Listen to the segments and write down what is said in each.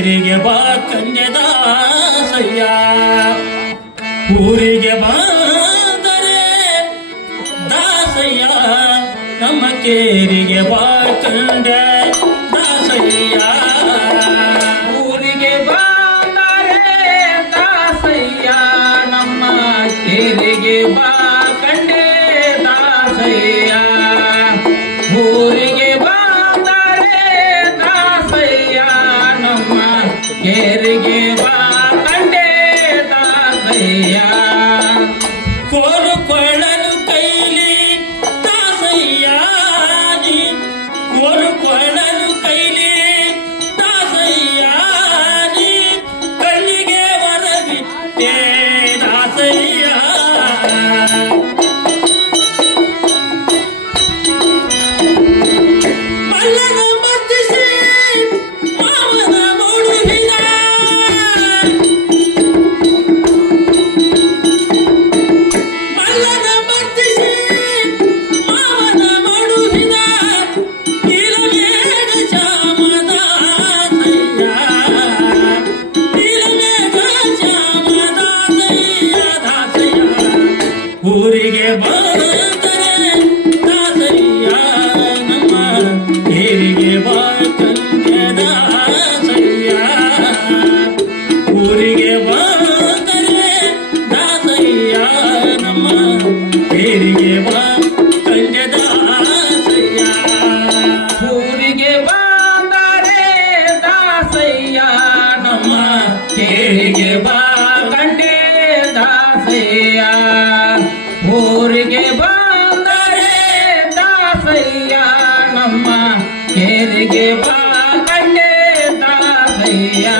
ಊರಿಗೆ ಬಾ ಕನ್ಯದಾಸಯ್ಯ. ಊರಿಗೆ ಬಂದರೆ ದಾಸಯ್ಯ. ನಮ್ಮ ಕೇರಿಗೆ ಬಾ ಕಂಡ Hey. ಊರಿಗೆ ಬಂದರೆ ದಾಸಯ್ಯ ನಮ್ಮ ಕೇರಿಗೆ ಬಾ Yeah.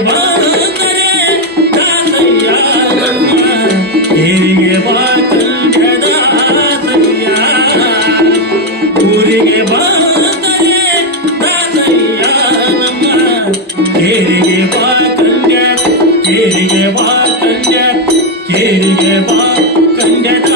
ಮಾಡ್ತಾರೆ ತಾತಯ್ಯ ಏರಿಗೆ ಬಾ ಕಲ್ಯದ ಆತಯ್ಯ ಊರಿಗೆ ಬಾತರೆ ತಾತಯ್ಯ ಏರಿಗೆ ಬಾ ಬಾ ಬಾ